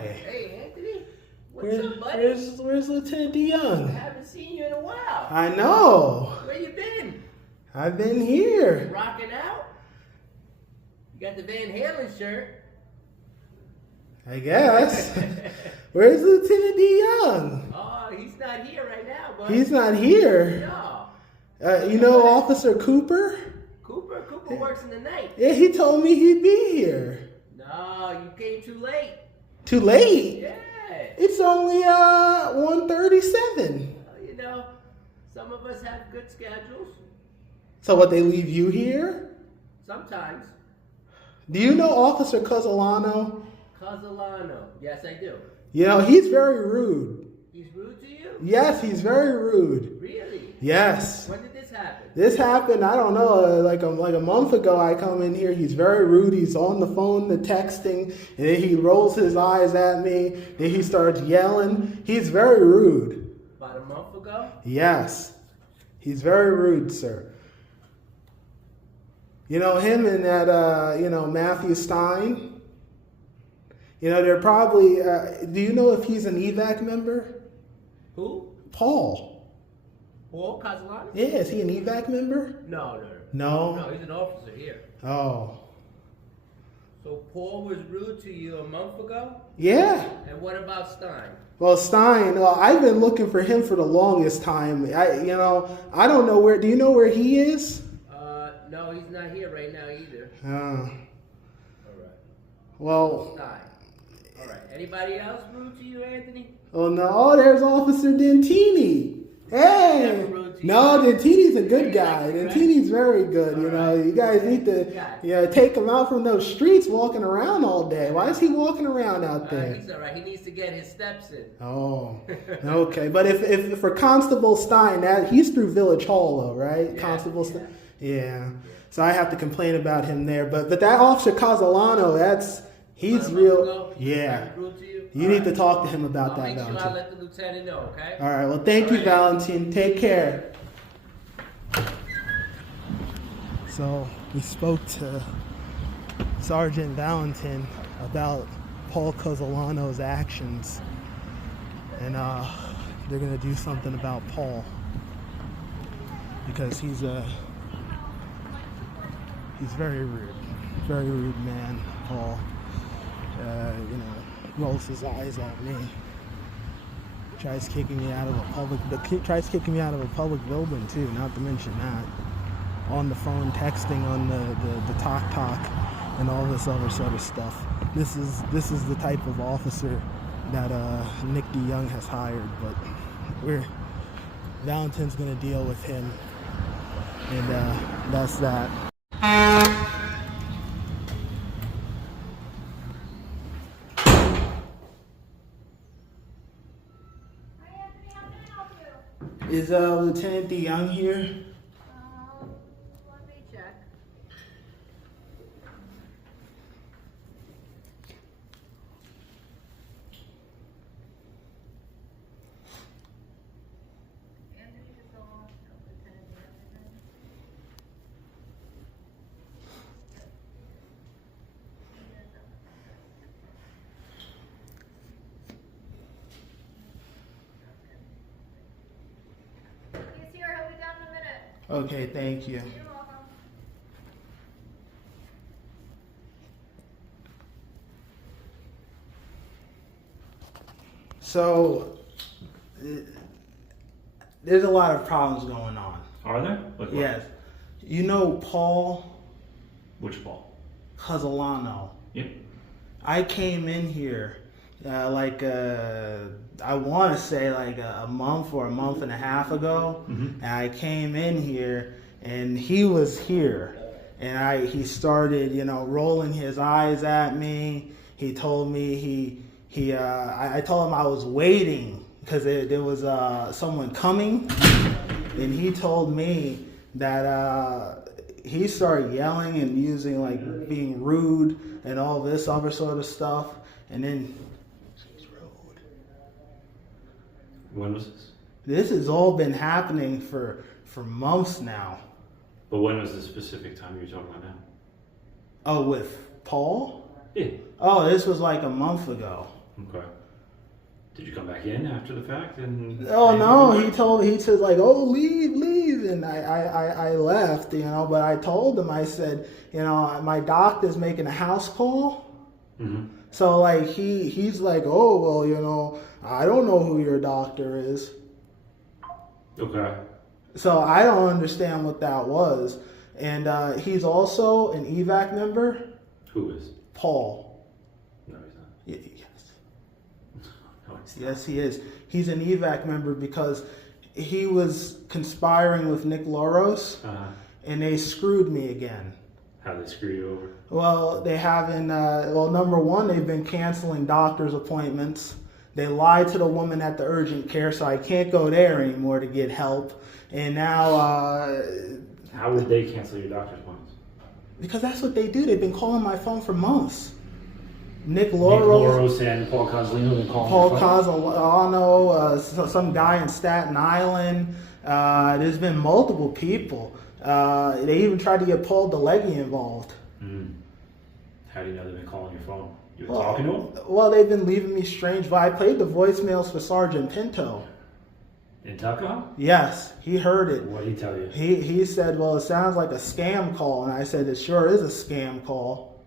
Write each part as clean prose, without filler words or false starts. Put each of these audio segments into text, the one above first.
Hey, Anthony. What's up, buddy? Where's Lieutenant DeYoung? I haven't seen you in a while. I know. Where you been? I've been here. You rocking out? You got the Van Halen shirt. I guess. Where's Lieutenant DeYoung? Oh, he's not here right now, bud. He's not here. No. You know Officer Cooper? Cooper works in the night. Yeah, he told me he'd be here. No, you came too late. Too late? Yeah. It's only 1:37. You know, some of us have good schedules. So what, they leave you here? Sometimes. Do you know Officer Cozzolino? Cozzolino. Yes, I do. You know, he's very rude. He's rude to you? Yes, he's very rude. Really? Yes. When did this happen? This happened, I don't know, like a month ago. I come in here, he's very rude. He's on the phone, the texting, and then he rolls his eyes at me. Then he starts yelling. He's very rude. About a month ago? Yes. He's very rude, sir. You know, him and that, Matthew Stein, they're probably, do you know if he's an EVAC member? Who? Paul. Paul Cozzolino? Yeah, is he an EVAC member? No. No? No, he's an officer here. Oh. So Paul was rude to you a month ago? Yeah. And what about Stein? Well, Stein, I've been looking for him for the longest time. I don't know where, do you know where he is? No, he's not here right now either. All right. Well. Stein. All right. Anybody else rude to you, Anthony? Oh, no, there's Officer Dentini. Hey! No, Dentini's a good guy. Dentini's very good. You guys need to take him out from those streets walking around all day. Why is he walking around out there? He's all right. He needs to get his steps in. Oh, okay. But if for Constable Stein, he's through Village Hall, though, right? Yeah, Constable Stein. Yeah. So I have to complain about him there. But that Officer Cozzolino, he's real. Yeah. You need to talk to him about that, Valentin. Valentin. I'll let the lieutenant know, okay? All right. Well, thank you, Valentin. Take care. So we spoke to Sergeant Valentin about Paul Cozzolino's actions, and they're gonna do something about Paul because he's very rude man. Paul, rolls his eyes at me. Tries kicking me out of a public building too. Not to mention that. On the phone, texting on the talk, and all this other sort of stuff. This is the type of officer that Nick DeYoung has hired. But Valentin's gonna deal with him, and that's that. Is Lieutenant DeYoung here? Let me check. Anthony is on. Lieutenant DeYoung. He's here. He'll be down in a minute. Okay, thank you. You're welcome. So, there's a lot of problems going on. Are there? Like what? Yes. You know Paul Which Paul? Cozzolino. Yep. I came in here I want to say like a month or a month and a half ago. Mm-hmm. And I came in here and he was here. And he started, rolling his eyes at me. He told me I told him I was waiting because there was someone coming. And he told me that he started yelling and using being rude and all this other sort of stuff. And then he's rude. When was this? This has all been happening for months now. But when was the specific time you're talking about now? Oh, with Paul? Yeah. Oh, this was like a month ago. Okay. Did you come back in after the fact? And Oh no, he said like, oh, leave, and I left, but I told him, I said, my doctor's making a house call. Mm-hmm. So like he's like, oh well, I don't know who your doctor is. Okay. So I don't understand what that was. And he's also an EVAC member. Who is? Paul. No, he's not. Yes. No, he's not. Yes, he is. He's an EVAC member because he was conspiring with Nick Loros, and they screwed me again. How they screw you over? Well, they haven't. Number one, they've been canceling doctor's appointments. They lied to the woman at the urgent care, so I can't go there anymore to get help. And now, How would they cancel your doctor's appointments? because that's what they do. They've been calling my phone for months. Nick Nick Loros, Loros and Paul Cozzolino been calling Paul your phone? Cozzolino, some guy in Staten Island. There's been multiple people. They even tried to get Paul DeLeggy involved. How do you know they've been calling your phone? You been talking to them? Well, they've been leaving me strange. But I played the voicemails for Sergeant Pinto. In Tuckahoe? Yes, he heard it. What did he tell you? He said, well, it sounds like a scam call. And I said, it sure is a scam call.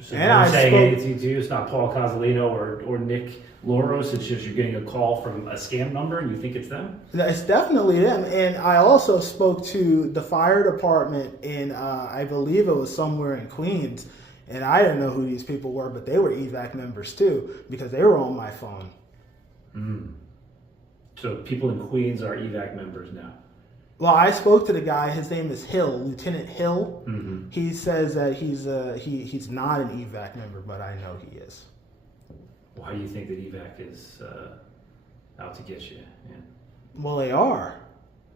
So And you're I saying spoke- it's not Paul Cozzolino or Nick Loros, it's just you're getting a call from a scam number and you think it's them? It's definitely them. And I also spoke to the fire department in, I believe it was somewhere in Queens. And I didn't know who these people were, but they were EVAC members too, because they were on my phone. So people in Queens are EVAC members now? Well, I spoke to the guy. His name is Hill, Lieutenant Hill. Mm-hmm. He says that he's not an EVAC member, but I know he is. Why do you think that EVAC is out to get you? Yeah. Well, they are.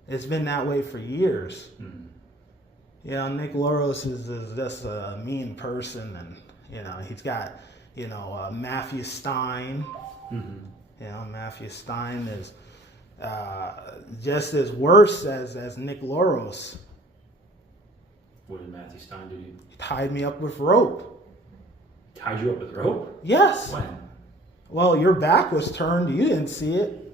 It's been that way for years. Nick Loros is just a mean person, and he's got Matthew Stein. Matthew Stein is just as worse as Nick Loros. What did Matthew Stein do to you? He tied me up with rope. Tied you up with rope? Yes. When? Well, your back was turned. You didn't see it.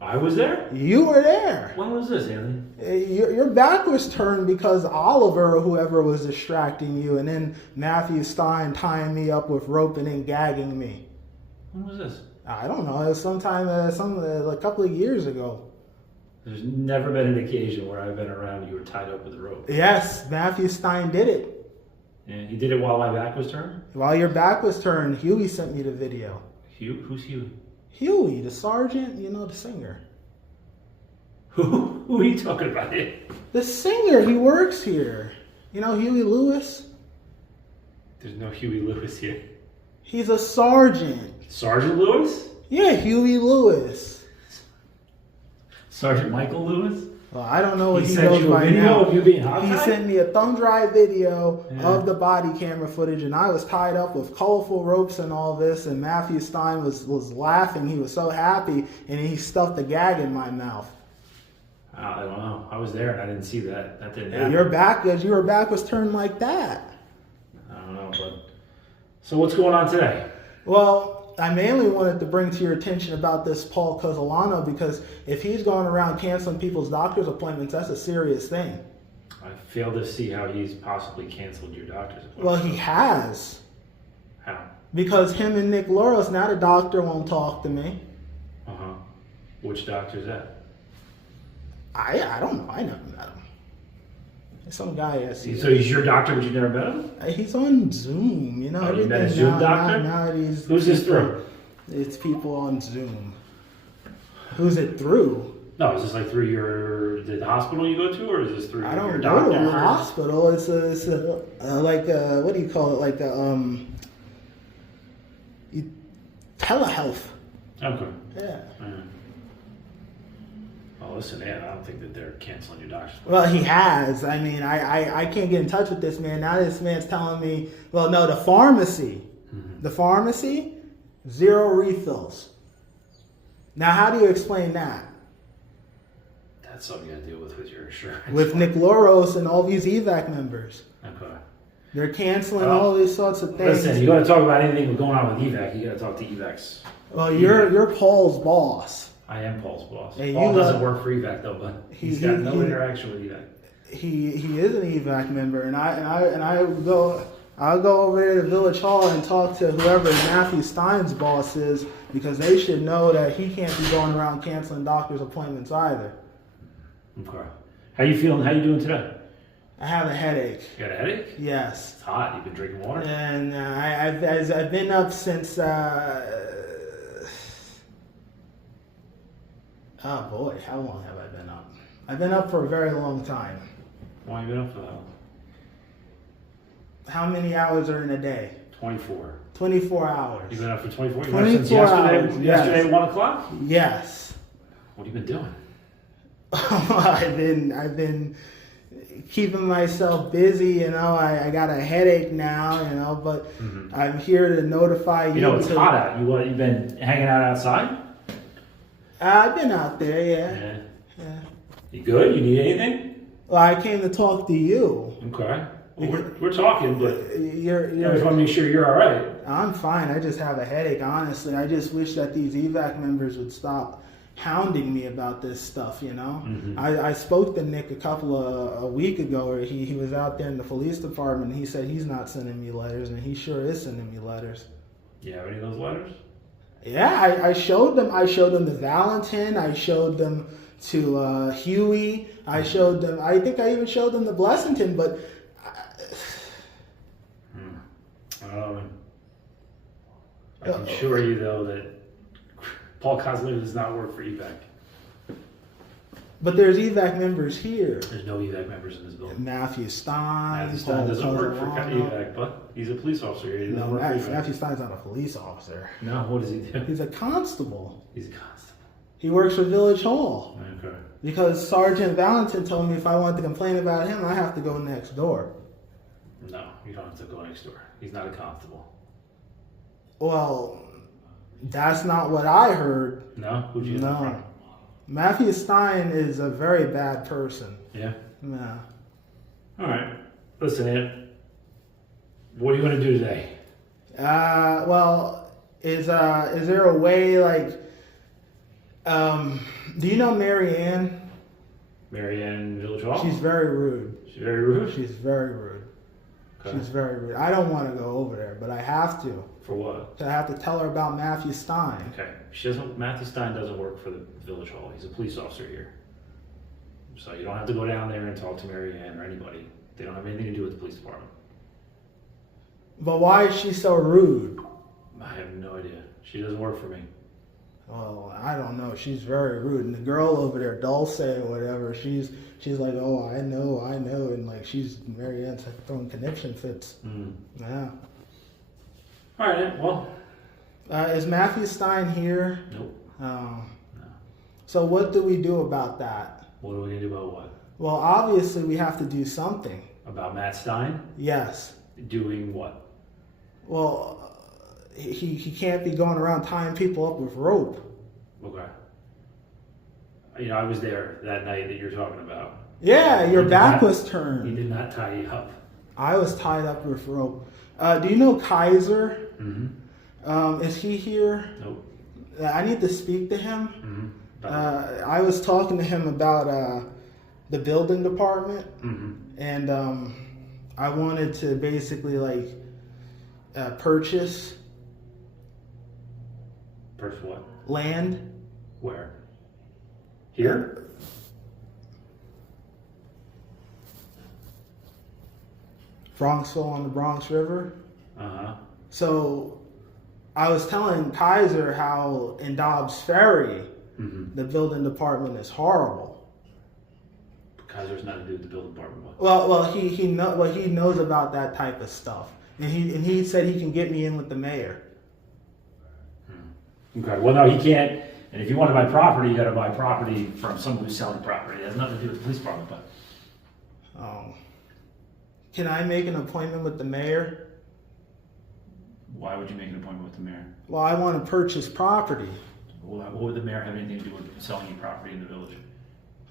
I was there? You were there. When was this, Anthony? Your back was turned because Oliver or whoever was distracting you, and then Matthew Stein tying me up with rope and then gagging me. When was this? I don't know. It was sometime, a couple of years ago. There's never been an occasion where I've been around you were tied up with a rope. Yes, Matthew Stein did it. And he did it while my back was turned? While your back was turned, Huey sent me the video. Who's Huey? Huey, the sergeant, the singer. Who are you talking about here? The singer, he works here. Huey Lewis? There's no Huey Lewis here. He's a sergeant. Sergeant Lewis? Yeah, Huey Lewis. Sergeant Michael Lewis? Well, I don't know what he sent knows you a right video now. of you being He hogtied? sent me a thumb drive video of the body camera footage, and I was tied up with colorful ropes and all this, and Matthew Stein was laughing. He was so happy, and he stuffed a gag in my mouth. I don't know. I was there and I didn't see that. That didn't happen. Your back was turned like that. I don't know, but... So what's going on today? Well, I mainly wanted to bring to your attention about this Paul Cozzolino, because if he's going around canceling people's doctor's appointments, that's a serious thing. I fail to see how he's possibly canceled your doctor's appointment. Well, he has. How? Because him and Nick Loros, now the doctor won't talk to me. Uh-huh. Which doctor's that? I don't know. I never met him. Some guy. So he's your doctor, but you've never met him? He's on Zoom. You met a Zoom doctor? Who's this through? It's people on Zoom. Who's it through? No, is this like through the hospital you go to, or is this through I your don't doctor? go to a hospital. It's like what do you call it? Like telehealth. Okay. Yeah. Well, listen, man, I don't think that they're canceling your doctor's appointment. Well, he has. I mean, I can't get in touch with this man. Now this man's telling me, well, no, the pharmacy. The pharmacy, 0 refills. Now, how do you explain that? That's something you got to deal with your insurance. With Nick Loros and all these EVAC members. Okay. They're canceling Well, all these sorts of things. Listen, you got to talk about anything going on with EVAC. You got to talk to EVACs. Well, you're Paul's boss. I am Paul's boss. Hey, Paul you, doesn't work for EVAC though, but he's got no interaction with EVAC. He is an EVAC member, and I'll go over there to Village Hall and talk to whoever Matthew Stein's boss is, because they should know that he can't be going around canceling doctor's appointments either. Okay. How you feeling? How you doing today? I have a headache. You got a headache? Yes. It's hot. You've been drinking water? And I've been up since. Oh boy, how long have I been up? I've been up for a very long time. Why have you been up for that long? How many hours are in a day? 24. 24 hours. You've been up for 24? 24 hours. Yesterday Yes. at 1 o'clock? Yes. What have you been doing? I've been keeping myself busy, you know. I got a headache now, you know, but I'm here to notify you. You know, it's hot out. You've been hanging out outside? I've been out there, yeah. You good? You need anything? Well, I came to talk to you. Okay. Well, we're talking, but I just want to make sure you're all right. I'm fine. I just have a headache, honestly. I just wish that these EVAC members would stop hounding me about this stuff, you know. I spoke to Nick a week ago, where he was out there in the police department, and he said he's not sending me letters, and he sure is sending me letters. You have any of those letters? Yeah, I showed them. I showed them to Valentin. I showed them to Huey. I showed them. I think I even showed them to Blessington. But I can assure you, though, that Paul Cozzolino does not work for EVAC. But there's EVAC members here. There's no EVAC members in this building. Matthew Stein. Matthew Stein Paul doesn't work for Cozzolino. EVAC, but he's a police officer here. He doesn't No, work for EVAC. Matthew Stein's not a police officer. No, what does he do? He's a constable. He's a constable. He works for Village Hall. Okay. Because Sergeant Valentin told me if I want to complain about him, I have to go next door. No, you don't have to go next door. He's not a constable. Well, that's not what I heard. No? Who'd you get that No. from? Matthew Stein is a very bad person. Yeah? Yeah. All right. Listen, Ed, what are you going to do today? Well, is there a way, like, do you know Mary Ann? Mary Ann Village Hall? She's very rude. She's very rude? She's very rude. Okay. She's very rude. I don't want to go over there, but I have to. For what? I have to tell her about Matthew Stein. Okay. Matthew Stein doesn't work for the Village Hall. He's a police officer here. So you don't have to go down there and talk to Mary Ann or anybody. They don't have anything to do with the police department. But why is she so rude? I have no idea. She doesn't work for me. Oh, I don't know. She's very rude. And the girl over there, Dulce or whatever, she's like, oh, I know. And like, Mary Ann's throwing conniption fits. Yeah. All right, well. Is Matthew Stein here? Nope. Oh. No. So what do we do about that? What are we going to do about what? Well, obviously we have to do something. About Matt Stein? Yes. Doing what? Well, he can't be going around tying people up with rope. Okay. You know, I was there that night that you're talking about. Yeah, your He did back not- was turned. He did not tie you up. I was tied up with rope. Do you know Kaiser? Is he here? Nope. I need to speak to him. I was talking to him about the building department, and I wanted to basically like purchase Purchase what? land. Where? Here? Bronxville on the Bronx River. Uh-huh. So I was telling Kaiser how in Dobbs Ferry, the building department is horrible. Kaiser's not to do with the building department. What? Well, he knows about that type of stuff, and he said he can get me in with the mayor. Okay. Well, no, he can't. And if you want to buy property, you got to buy property from someone who's selling property. It has nothing to do with the police department, but. Can I make an appointment with the mayor? Why would you make an appointment with the mayor? Well, I want to purchase property. What would the mayor have anything to do with selling you property in the village?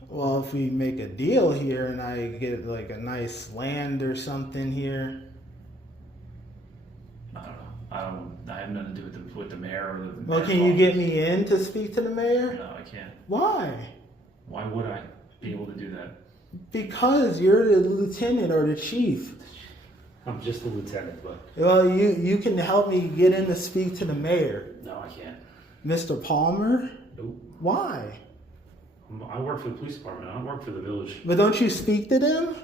Well, if we make a deal here and I get like a nice land or something here. I don't know. I have nothing to do with the mayor or the Well, mayor's can you get office. me in to speak to the mayor? No, I can't. Why? Why would I be able to do that? Because you're the lieutenant or the chief. I'm just the lieutenant, but Well, you can help me get in to speak to the mayor. no, I can't. Mr. Palmer? Nope. Why? I work for the police department. I don't work for the village. But don't you speak to them?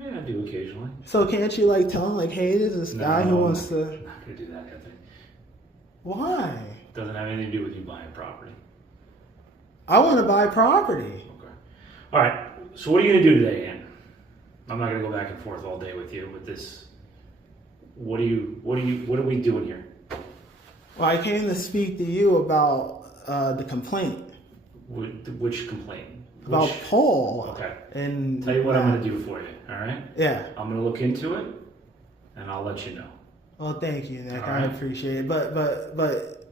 Yeah, I do occasionally. So can't you like tell them like, hey, there's this guy who wants to... I'm not gonna do that, Anthony. Why? Doesn't have anything to do with you buying property. I want to buy property. Okay. All right. So what are you gonna do today, Ann? I'm not gonna go back and forth all day with you with this. What are we doing here? Well, I came to speak to you about the complaint. Which complaint? About Paul. Okay. And Tell you what I'm gonna do for you. All right. Yeah. I'm gonna look into it, and I'll let you know. Well, thank you, Nick. All I right. appreciate it. But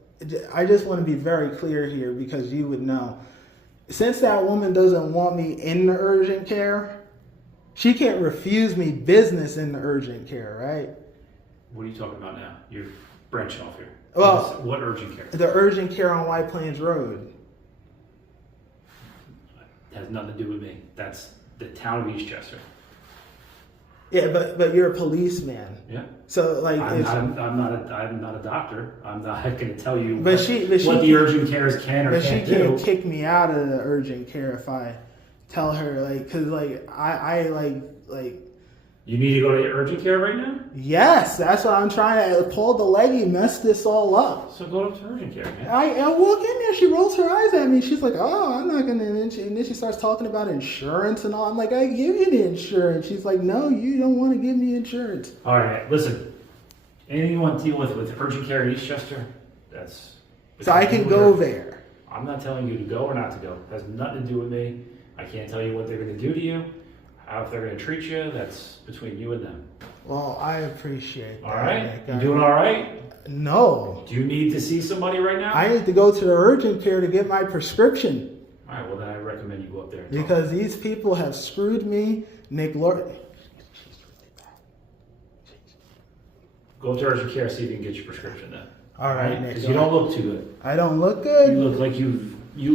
I just want to be very clear here because you would know. Since that woman doesn't want me in the urgent care, she can't refuse me business in the urgent care, right? What are you talking about now? You're branching off here. Well, what urgent care? The urgent care on White Plains Road. It has nothing to do with me. That's the town of Eastchester. Yeah, but you're a policeman. Yeah. So like, I'm not a doctor. I'm not going to tell you But what the urgent cares can or but can't she can't do. kick me out of the urgent care if I tell her like, cause like I like. You need to go to urgent care right now? Yes, that's what I'm trying to. Paul DeLeggy messed this all up. So go to urgent care, man. I walk in there, she rolls her eyes at me. She's like, "Oh, I'm not gonna." And then she starts talking about insurance and all. I'm like, "I give you the insurance." She's like, "No, you don't want to give me insurance." All right, listen. Anything you want to deal with urgent care in Eastchester, that's... So I can go there. I'm not telling you to go or not to go. It has nothing to do with me. I can't tell you what they're going to do to you, how if they're going to treat you. That's between you and them. Well, I appreciate that. All right? Nick. You doing all right? No. Do you need to see somebody right now? I need to go to the urgent care to get my prescription. All right, well, then I recommend you go up there. And Because these people have screwed me. Nick Lord. go up to urgent care, see if you can get your prescription then. All right, Nick. Because you don't look too good. I don't look good. You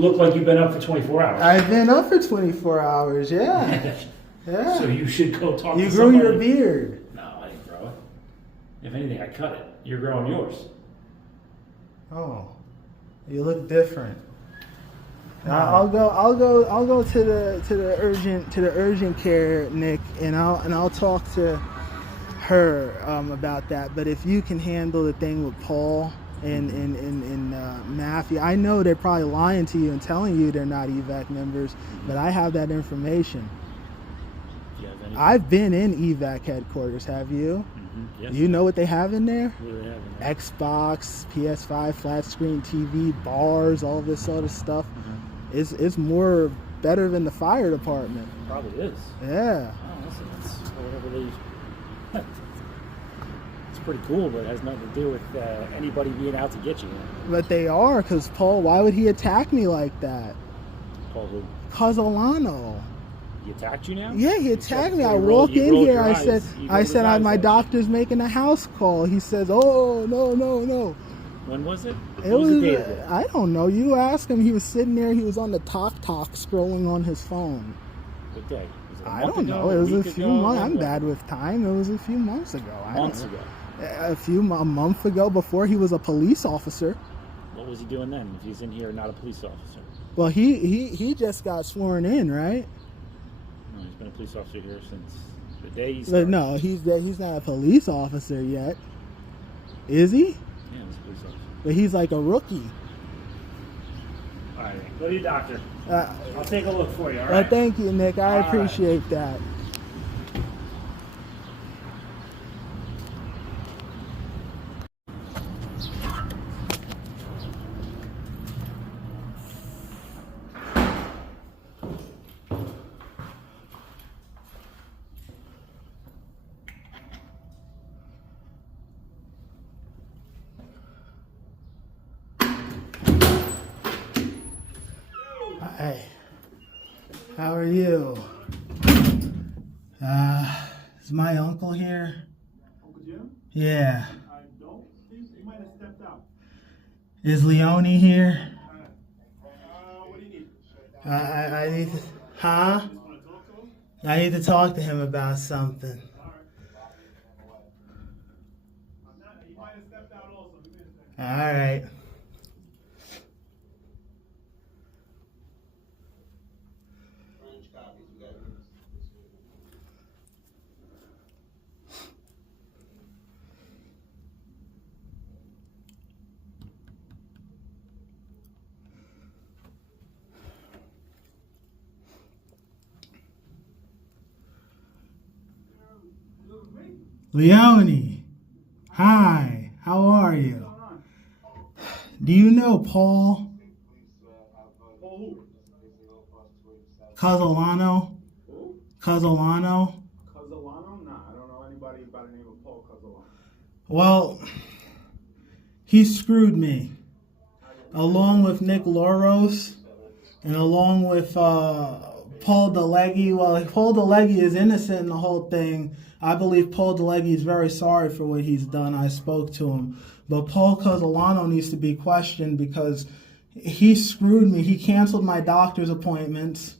look like you've been up for 24 hours. I've been up for 24 hours, yeah. Yeah. So you should go talk You to grew somebody. your beard. No, I didn't grow it. If anything, I cut it. You're growing yours. Oh, you look different. I'll go to the urgent care, Nick, and I'll talk to her about that. But if you can handle the thing with Paul and Matthew, I know they're probably lying to you and telling you they're not EVAC members, but I have that information. I've been in EVAC headquarters. Have you? Mm-hmm. Yes. You know what they have in there? What do they have in there? Xbox, PS5, flat screen TV, bars, all this sort of stuff. Mm-hmm. It's more better than the fire department. Probably is. Yeah. Oh, that's whatever they. It's pretty cool, but it has nothing to do with anybody being out to get you. But they are, because Paul, why would he attack me like that? Paul, who? Cozzolino. He attacked you now? Yeah, he You attacked said me. I you walk you in rolled here, your I eyes. said, He rolled his eyes my at you. doctor's making a house call. He says, oh, no. When was it? It What was the was, date of it? I don't know. You ask him. He was sitting there. He was on the talk scrolling on his phone. What day? Was it a I month don't ago, know. It was a week few ago? months. I'm When? bad with time. It was a few months ago. Months ago. A month ago, before he was a police officer. What was he doing then? If he's in here, not a police officer. Well, he just got sworn in, right? No, he's been a police officer here since the day he But started. no, he's not a police officer yet. Is he? Yeah, he's a police officer. But he's like a rookie. All right, go to your doctor. Uh, I'll take a look for you, all well, right? thank you, Nick. I All right. appreciate that. Hi. How are you? Is my uncle here? Uncle Jim? Yeah. I don't Is Leone here? What do you need? I need to, huh? Just want to talk to him? I need to talk to him about something. He might have stepped out also. Give me a second. All right. Leone, hi, how are you? Do you know Paul Cozzolino? Who? Cozzolino? Cozzolino? Nah, I don't know anybody by the name of Paul Cozzolino. Well, he screwed me, along with Nick Loros, and along with Paul DeLegge. Well, Paul DeLegge is innocent in the whole thing. I believe Paul DeLegge is very sorry for what he's done. I spoke to him. But Paul Cozzolino needs to be questioned because he screwed me. He canceled my doctor's appointments.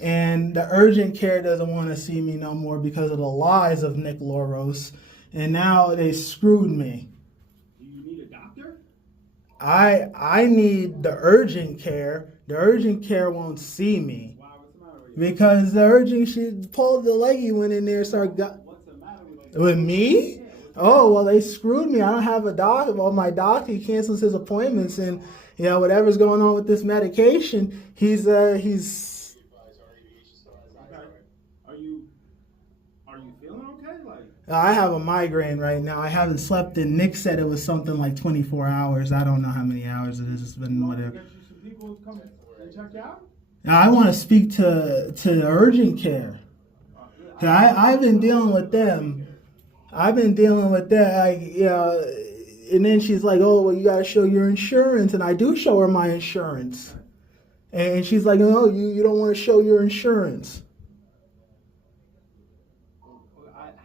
And the urgent care doesn't want to see me no more because of the lies of Nick Loros. And now they screwed me. Do you need a doctor? I need the urgent care. The urgent care won't see me. Why? What's the matter with you? Because the urgent, Paul DeLegge went in there and started... What's the matter with you? With me? Oh, well, they screwed me. I don't have a doctor. Well, my doctor, he cancels his appointments, and, you know, whatever's going on with this medication, he's Okay. Are you feeling okay? Like, I have a migraine right now. I haven't slept in. Nick said it was something like 24 hours. I don't know how many hours it is. It's been whatever. get you some people to come and check you out? Now, I want to speak to urgent care. I've been dealing with them. I've been dealing with that. Like, and then she's like, oh, well, you got to show your insurance. And I do show her my insurance. And she's like, no, you don't want to show your insurance.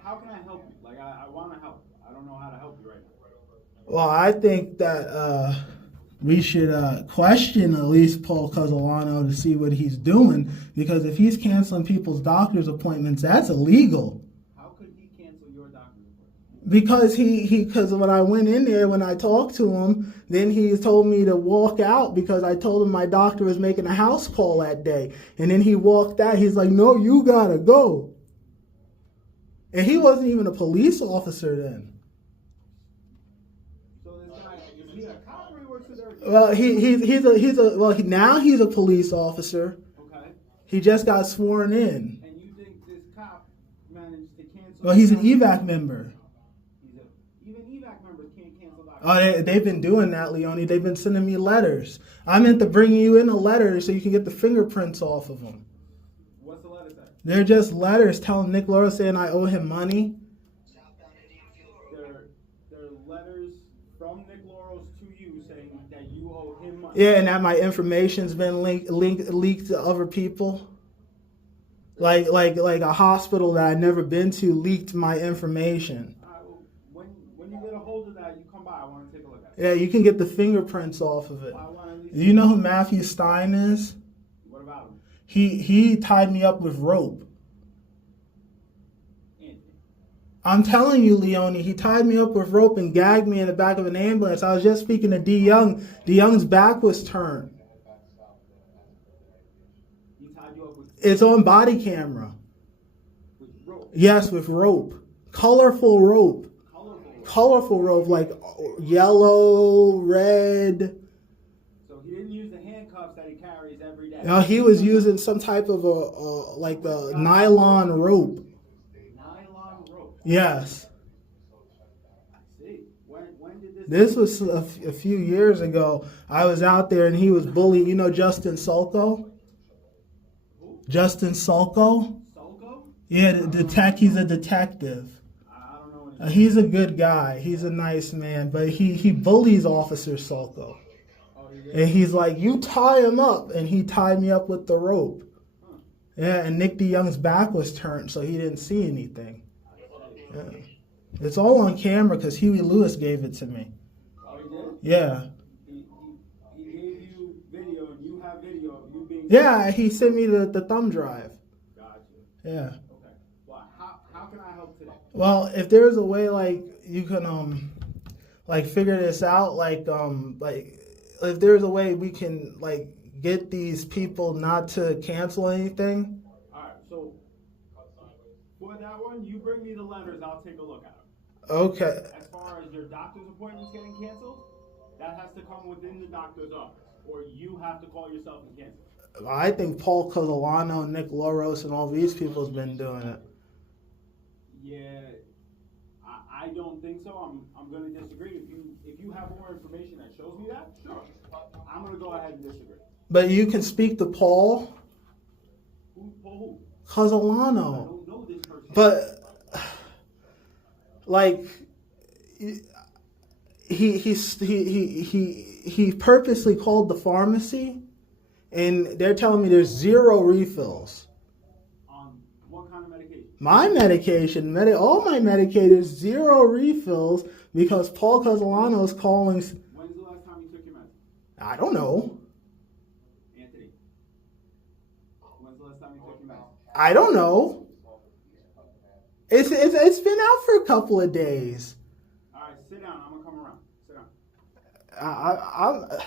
How can I help you? Like, I want to help. I don't know how to help you right now. Well, I think that we should question at least Paul Cozzolino to see what he's doing. Because if he's canceling people's doctor's appointments, that's illegal. How could he cancel your doctor's appointment? Because because when I went in there, when I talked to him, then he told me to walk out because I told him my doctor was making a house call that day. And then he walked out. He's like, no, you gotta go. And he wasn't even a police officer then. So this guy, is he a cop or he works at their... Well, now he's a police officer. Okay. He just got sworn in. And you think this cop managed to cancel... Well, he's an EVAC member. Even EVAC members can't cancel doctors. Oh, they've been doing that, Leone. They've been sending me letters. I meant to bring you in a letter so you can get the fingerprints off of them. What's the letter say? They're just letters telling Nick Loros saying I owe him money. They're letters from Nick Loros to you saying that you owe him money. Yeah, and that my information's been leaked to other people. Like a hospital that I've never been to leaked my information. When you get a hold of that, you come by. I want to take a look at it. Yeah, you can get the fingerprints off of it. I want to at least... Do you know who Matthew Stein is? What about him? He tied me up with rope. Anthony. I'm telling you, Leone, he tied me up with rope and gagged me in the back of an ambulance. I was just speaking to D. Young. D. Young's back was turned. He tied you up with It's on body camera. rope. Yes, with rope. Colorful rope. Colorful rope, like yellow, red. So he didn't use the handcuffs that he carries every day. No, he was using some type of a nylon rope. Nylon rope. Yes. I see. When did This this... was a few years ago. I was out there and he was bullying. You know Justin Sulco? Who? Justin Sulco? Solko? Yeah, he's a detective. I don't know anything. He's a good guy. He's a nice man, but he bullies Officer Sulco. Oh, you did? And he's like, you tie him up. And he tied me up with the rope. Huh. Yeah, and Nick DeYoung's back was turned, so he didn't see anything. Yeah. It's all on camera because Huey Lewis gave it to me. Oh, he did? Yeah. He Yeah, he sent me the thumb drive. Gotcha. Yeah. Okay. Well, how can I help today? Well, if there's a way like you can like figure this out, like if there's a way we can like get these people not to cancel anything. All right. So for that one, you bring me the letters. I'll take a look at them. Okay. As far as your doctor's appointments getting canceled, that has to come within the doctor's office, or you have to call yourself and cancel. I think Paul Cozzolino, Nick Loros, and all these people has been doing it. Yeah, I don't think so. I'm going to disagree. If you have more information that shows me that, sure. I'm going to go ahead and disagree. But you can speak to Paul Who? I Cozzolino. don't know this person. But like he purposely called the pharmacy, and they're telling me there's 0 refills. What kind of medication? My medication, all my medication, 0 refills because Paul Cozzolino is calling. When's the last time you took your medicine? I don't know. Anthony. When's the last time you took your medicine? I don't know. It's been out for a couple of days. All right, sit down. I'm going to come around. Sit down. I'm.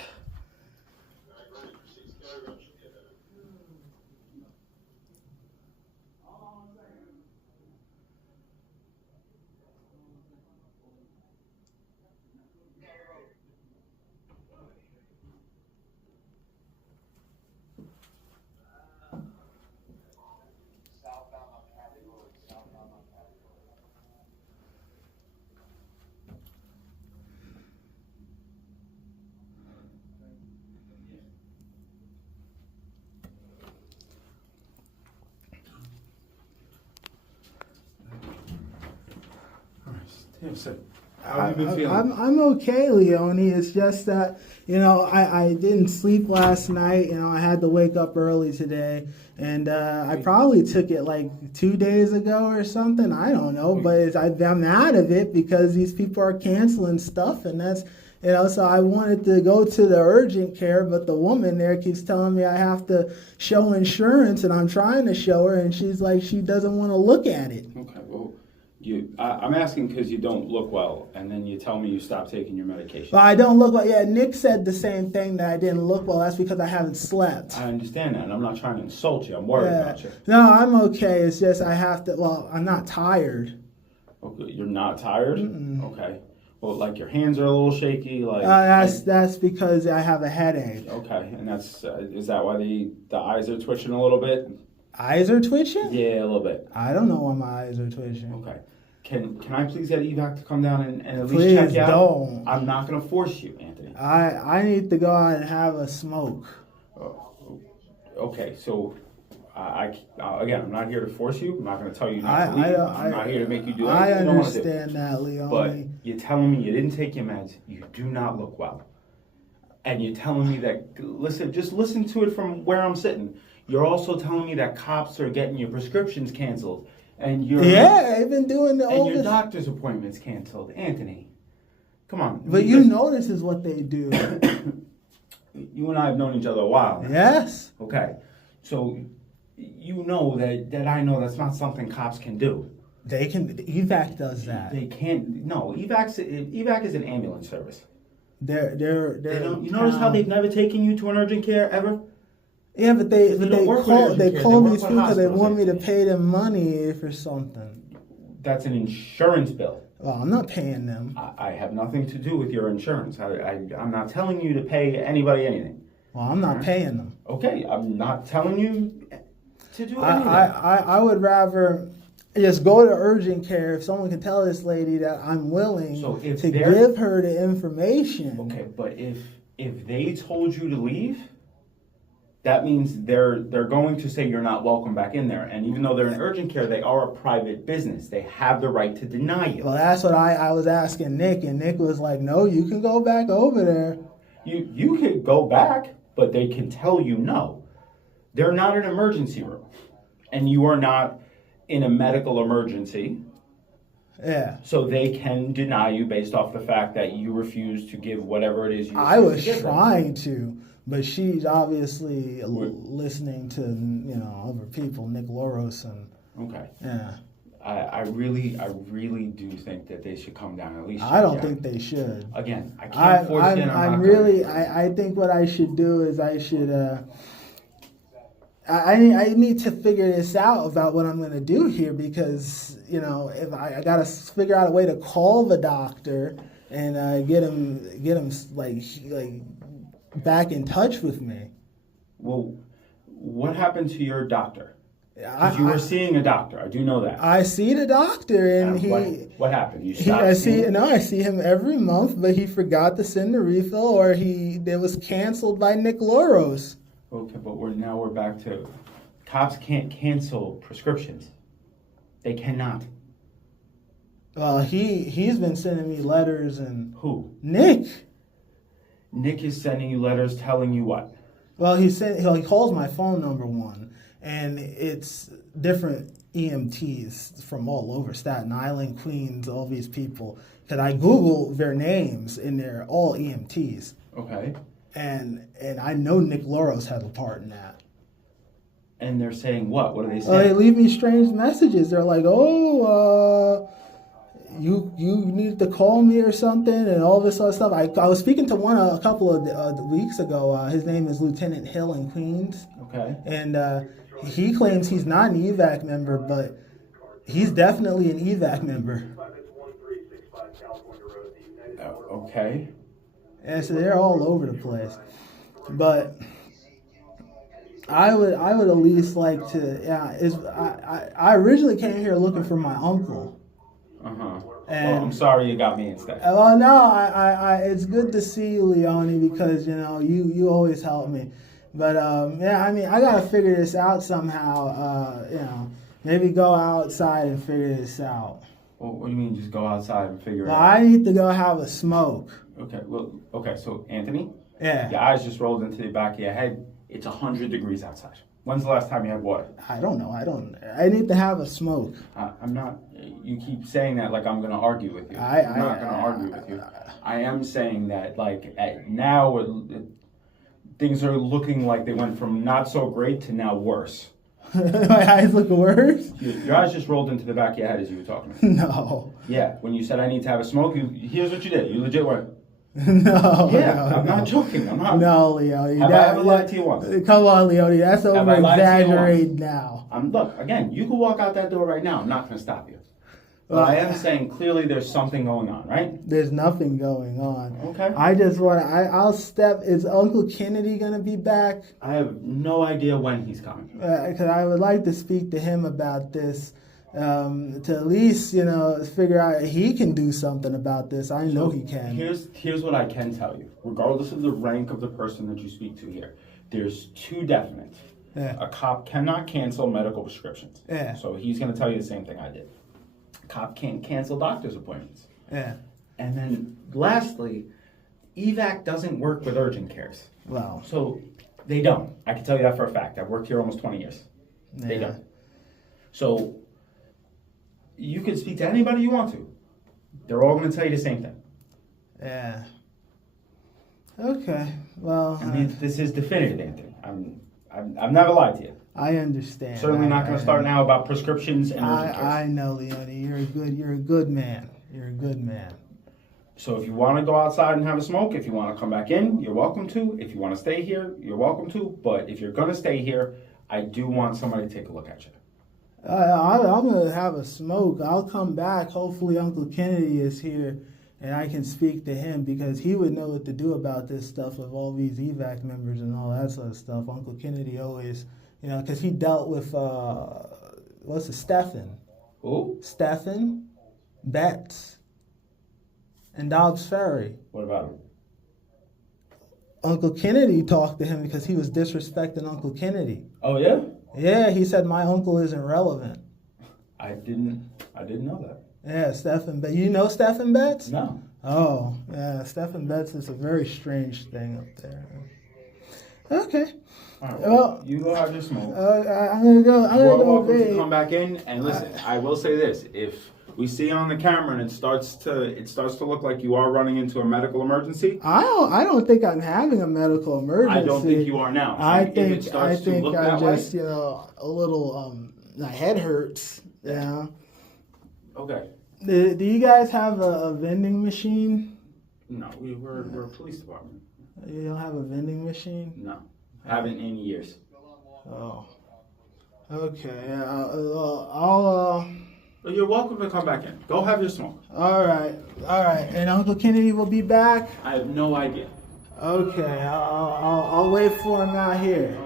How have you been feeling? I'm okay, Leone. It's just that, I didn't sleep last night. I had to wake up early today. And I probably took it like 2 days ago or something. I don't know. But I'm out of it because these people are canceling stuff. And that's, so I wanted to go to the urgent care. But the woman there keeps telling me I have to show insurance. And I'm trying to show her. And she's like, she doesn't want to look at it. Okay, well, I'm asking because you don't look well, and then you tell me you stopped taking your medication. But I don't look well. Yeah, Nick said the same thing, that I didn't look well. That's because I haven't slept. I understand that, and I'm not trying to insult you. I'm worried about you. No, I'm okay. It's just I have to, I'm not tired. Okay, you're not tired? Mm-mm. Okay. Well, like your hands are a little shaky? That's because I have a headache. Okay, and is that why the eyes are twitching a little bit? Eyes are twitching? Yeah, a little bit. I don't know why my eyes are twitching. Okay. Can I please get EVAC to come down and at least Please check you out? don't. I'm not going to force you, Anthony. I need to go out and have a smoke. Okay, so again, I'm not here to force you. I'm not going to tell you not to leave. I'm not here to make you do anything I you don't want to do. understand that, Leone. But you're telling me you didn't take your meds. You do not look well. And you're telling me that, just listen to it from where I'm sitting. You're also telling me that cops are getting your prescriptions canceled. And I've been doing your doctor's appointments canceled. Anthony, come on. But you know this is what they do. You and I have known each other a while. Yes. Okay. So you know that I know that's not something cops can do. They can. EVAC does that. They can't. No, EVAC is an ambulance service. They don't. You notice how they've never taken you to an urgent care ever? Yeah, but they call these people because they want me to Anthony. pay them money for something. That's an insurance bill. Well, I'm not paying them. I have nothing to do with your insurance. I'm not telling you to pay anybody anything. Well, I'm not paying them. Okay, I'm not telling you to do anything. I would rather just go to urgent care if someone can tell this lady that I'm willing to give her the information. Okay, but if they told you to leave, that means they're going to say you're not welcome back in there. And even though they're in urgent care, they are a private business. They have the right to deny you. Well, that's what I was asking Nick, and Nick was like, no, you can go back over there. You could go back, but they can tell you no. They're not an emergency room. And you are not in a medical emergency. Yeah. So they can deny you based off the fact that you refuse to give whatever it is you I was to give them. trying to. but she's obviously What? listening to, you know, other people, Nick Loros, and Okay. yeah. I really do think that they should come down at least. I don't check it think they should. out. Again, I can't force it. I think what I should do is I should I need to figure this out about what I'm going to do here, because, you know, if I got to figure out a way to call the doctor and get him like back in touch with me. Well, what happened to your doctor? 'Cause you were seeing a doctor. I do know that. I see the doctor, and what happened? You stopped seeing? I see him every month, but he forgot to send the refill, or it was canceled by Nick Loros. Okay, but we're back to cops can't cancel prescriptions. They cannot. Well, he's been sending me letters, and Who? Nick. Nick is sending you letters telling you what? Well, he calls my phone number one, and it's different EMTs from all over Staten Island, Queens, all these people. Because I Google their names, and they're all EMTs. Okay. And I know Nick Loros has a part in that. And they're saying what? What are they They saying? leave me strange messages. They're like, "Oh, you need to call me or something," and all this other stuff. I was speaking to one a couple of weeks ago. His name is Lieutenant Hill in Queens, Okay. and he claims he's not an EVAC member, but he's definitely an EVAC member. Okay. And so they're all over the place. But I would at least like to. I originally came here looking for my uncle. Uh-huh. And Well, I'm sorry you got me instead. Well, no, it's good to see you, Leone, because, you know, you always help me. But yeah, I mean, I gotta figure this out somehow. You know, maybe go outside and figure this out. Well, what do you mean just go outside and figure it Well, out? I need to go have a smoke. Okay, so Anthony, Yeah. your eyes just rolled into the back of your head. It's 100 degrees outside. When's the last time you had water? I don't know. I need to have a smoke. I'm not. You keep saying that like I'm going to argue with you. I'm not going to argue with you. I am saying that like now things are looking like they went from not so great to now worse. My eyes look worse? Your eyes just rolled into the back of your head as you were talking. No. Yeah, when you said I need to have a smoke, here's what you did. You legit went. No. Yeah, no, I'm not no. joking. I'm not. No, Leone. Have I ever lied to you once? Come on, Leone. That's Have I lied to you over-exaggerated now. Look, again, you can walk out that door right now. I'm not going to stop you. But I am saying clearly there's something going on, right? There's nothing going on. Okay. I just want to, I'll step, is Uncle Kennedy going to be back? I have no idea when he's coming. Because I would like to speak to him about this, to at least, you know, figure out he can do something about this. I know he can. Here's what I can tell you. Regardless of the rank of the person that you speak to here, there's two definites. Yeah. A cop cannot cancel medical prescriptions. Yeah. So he's going to tell you the same thing I did. A cop can't cancel doctor's appointments. Yeah. And then lastly, EVAC doesn't work with urgent cares. Well. So they don't. I can tell you that for a fact. I've worked here almost 20 years. They Yeah. don't. So you can speak to anybody you want to. They're all going to tell you the same thing. Yeah. Okay. Well. I mean, this is definitive, Anthony. I've never lied to you. I understand. Certainly not going to start now about prescriptions and urgent cares. I know, Leone. You're a good man. You're a good man. So if you want to go outside and have a smoke, if you want to come back in, you're welcome to. If you want to stay here, you're welcome to. But if you're going to stay here, I do want somebody to take a look at you. I'm going to have a smoke. I'll come back. Hopefully Uncle Kennedy is here and I can speak to him, because he would know what to do about this stuff with all these EVAC members and all that sort of stuff. Uncle Kennedy always, you know, because he dealt with, Stephen. Who? Stephen Betts and Dobbs Ferry. What about him? Uncle Kennedy talked to him because he was disrespecting Uncle Kennedy. Oh, yeah? Yeah, he said my uncle isn't relevant. I didn't know that. Yeah, Stephen Betts. You know Stephen Betts? No. Oh, yeah, Stephen Betts is a very strange thing up there. Okay. All right, Well, you go have your smoke. I'm gonna go. I'm You're gonna go welcome to bathe. come back in and listen. I will say this: if we see on the camera and it starts to look like you are running into a medical emergency, I don't think I'm having a medical emergency. I don't think you are now. I If it think starts to look that just way, a little my head hurts. Yeah. okay. Do you guys have a vending machine? No, we're a police department. You don't have a vending machine? No, haven't in years. Oh. Okay. I'll But you're welcome to come back in. Go have your smoke. All right. And Uncle Kennedy will be back. I have no idea. Okay. I'll wait for him out here.